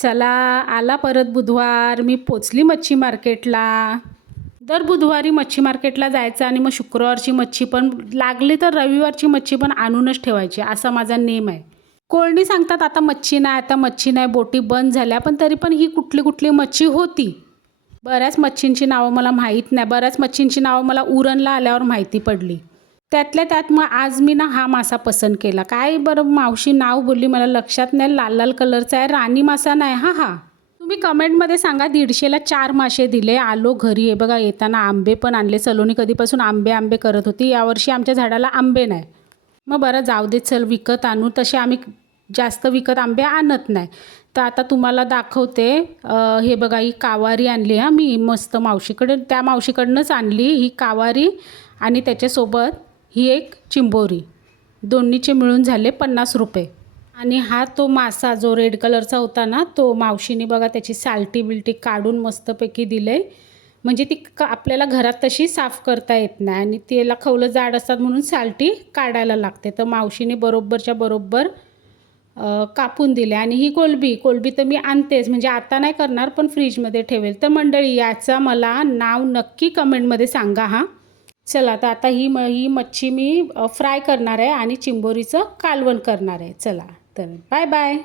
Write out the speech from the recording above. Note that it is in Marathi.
चला आला परत बुधवार, मी पोचली मच्छी मार्केटला. दर बुधवारी मच्छी मार्केटला जायचं आणि मग शुक्रवारची मच्छी पण लागली तर रविवारची मच्छी पण आणूनच ठेवायची, असा माझा नेम आहे. कोणी सांगतात आता मच्छी नाही, बोटी बंद झाल्या, पण तरी पण ही कुठली मच्छी होती. बऱ्याच मच्छींची नावं मला माहीत नाही, बऱ्याच मच्छींची नावं मला उरणला आल्यावर माहिती पडली. त्यातल्या त्यात मग आज मी हा मासा पसंत केला. काय बरं मावशी नाव बोलली मला लक्षात नाही, लाल कलरचा आहे, राणी मासा नाही हा. तुम्ही कमेंटमध्ये सांगा. 150ला 4 मासे दिले. आलो घरी. हे बघा येताना आंबे पण आणले. सलोनी कधीपासून आंबे करत होती. यावर्षी आमच्या झाडाला आंबे नाही. मग बरं जाऊ दे, चल विकत आणू. तसे आम्ही जास्त विकत आंबे आणत नाही. तर आता तुम्हाला दाखवते. हे बघा ही कावारी आणली मी मस्त त्या मावशीकडनंच आणली ही कावारी, आणि त्याच्यासोबत ही एक चिंबोरी. दोन्हीचे मिळून झाले 50 रुपये. आणि हा तो मासा जो रेड कलरचा होता ना, तो मावशीने बघा त्याची सालटी बिलटी काढून मस्तपैकी दिले. म्हणजे ती आपल्याला घरात तशी साफ करता येत नाही आणि त्याला खवलं जाड असतात म्हणून सालटी काढायला लागते. तर मावशीने बरोबरच्या बरोबर कापून दिले. आणि ही कोलबी तर मी आणतेच, म्हणजे आता नाही करणार पण फ्रीजमध्ये ठेवेल. तर मंडळी याचा मला नाव नक्की कमेंटमध्ये सांगा हां. चला तर आता ही मच्छी मी फ्राय करणार आहे आणि चिंबोरीचं कालवण करणार आहे. चला तर बाय बाय.